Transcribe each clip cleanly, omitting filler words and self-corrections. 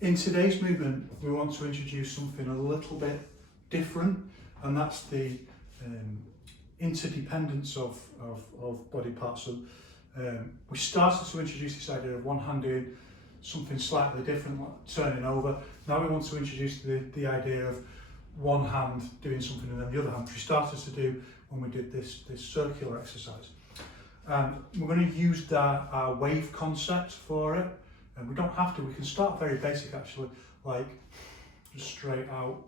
In today's movement, we want to introduce something a little bit different, and that's the interdependence of body parts. So we started to introduce this idea of one hand doing something slightly different, like turning over. Now we want to introduce the idea of one hand doing something and then the other hand, which we started to do when we did this circular exercise. We're going to use our wave concept for it. And we don't have to, we can start very basic actually, like just straight out.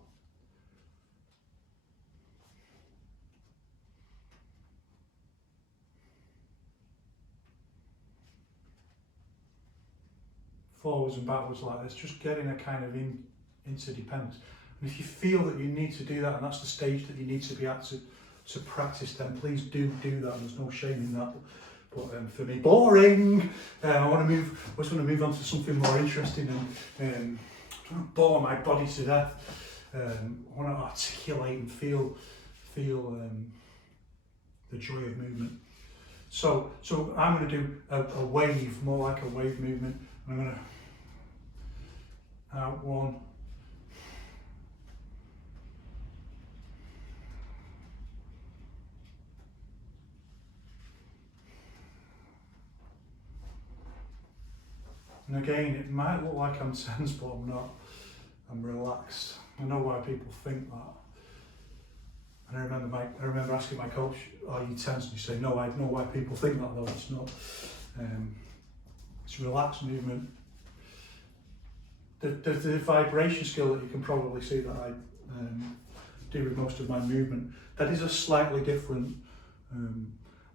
Forwards and backwards like this, just getting a kind of interdependence. And if you feel that you need to do that, and that's the stage that you need to be at to practice, then please do that. There's no shame in that. But for me, boring. I just want to move on to something more interesting and don't bore my body to death. I want to articulate and feel the joy of movement. So I'm going to do a wave, more like a wave movement. I'm going to out one. And again, it might look like I'm tense, but I'm not. I'm relaxed. I know why people think that. And I remember asking my coach, "Are you tense?" And he said, "No, I know why people think that, though. It's not. It's relaxed movement." The vibration skill that you can probably see that I do with most of my movement, that is a slightly different.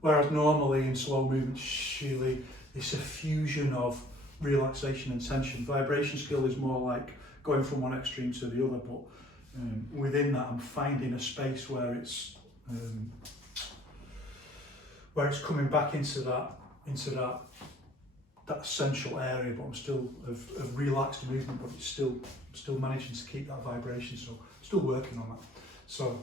Whereas normally in slow movement, surely it's a fusion of relaxation and tension. Vibration skill is more like going from one extreme to the other, but within that I'm finding a space where it's coming back into that essential area, but I'm still of relaxed movement, but it's still managing to keep that vibration, so still working on that. So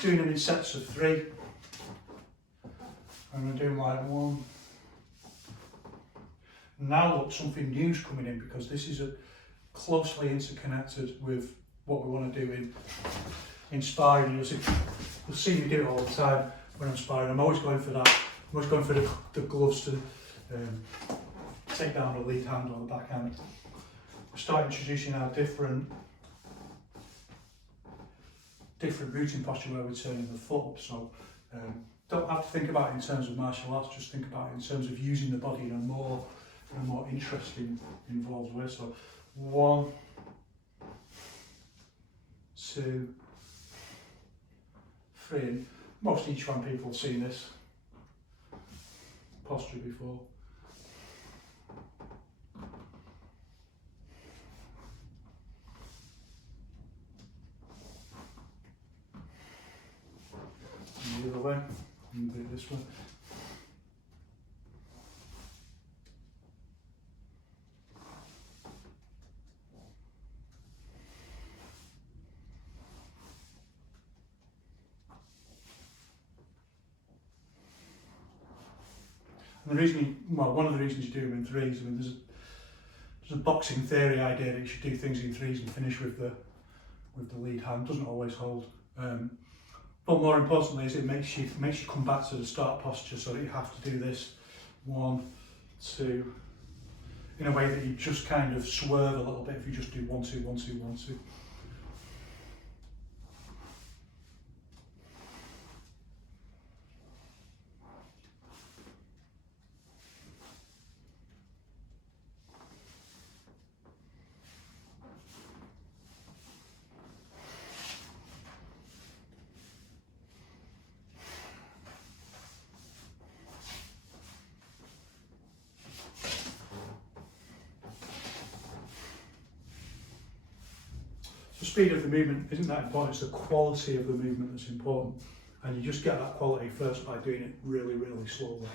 doing them in sets of 3. I'm going to do them like 1. Now look, something new's coming in, because this is closely interconnected with what we want to do in sparring. You'll see me do it all the time when I'm sparring. I'm always going for that. I'm always going for the gloves to take down the lead hand or the back hand. We start introducing our different rooting posture where we're turning the foot up. So don't have to think about it in terms of martial arts, just think about it in terms of using the body in a more interesting, involved way. So 1, 2, 3. Most Yiquan people have seen this posture before. And the other way, and do it this way. And one of the reasons you do them in 3s, I mean, there's a boxing theory idea that you should do things in 3s and finish with the lead hand. Doesn't always hold. But more importantly, is it makes you come back to the start posture, so that you have to do this 1, 2, in a way that you just kind of swerve a little bit if you just do 1, 2, 1, 2, 1, 2. The speed of the movement isn't that important, it's the quality of the movement that's important, and you just get that quality first by doing it really, really slowly.